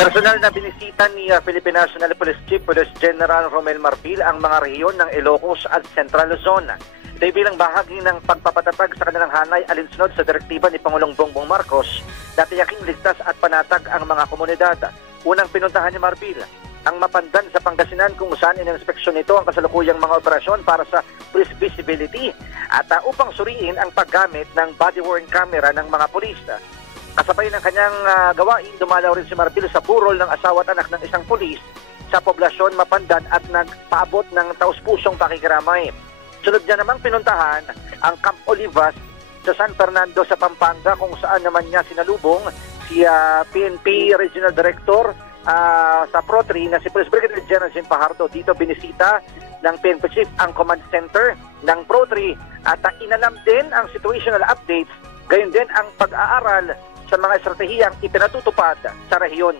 Personal na binisita ni Philippine National Police Chief Police General Romel Marbil ang mga rehiyon ng Ilocos at Central Luzon. Ito'y bilang bahagi ng pagpapatatag sa kanilang hanay alinsunod sa direktiba ni Pangulong Bongbong Marcos na tiyaking ligtas at panatag ang mga komunidad. Unang pinuntahan ni Marbil ang Mapandan sa Pangasinan kung saan ininspeksyon nito ang kasalukuyang mga operasyon para sa police visibility at upang suriin ang paggamit ng body-worn camera ng mga pulis. Kasabay ng kanyang gawain, dumalaw rin si Marbil sa burol ng asawa at anak ng isang pulis sa poblasyon Mapandan at nagpaabot ng taus-pusong pakikiramay. Sunod niya namang pinuntahan ang Camp Olivas sa San Fernando sa Pampanga kung saan naman niya sinalubong si PNP Regional Director sa Pro-3 na si Police Brigadier General Jim Fajardo. Dito binisita ng PNP Chief ang command center ng Pro-3 at inalam din ang situational updates, gayon din ang pag-aaral sa mga estratehiyang ipinatutupad sa rehiyon.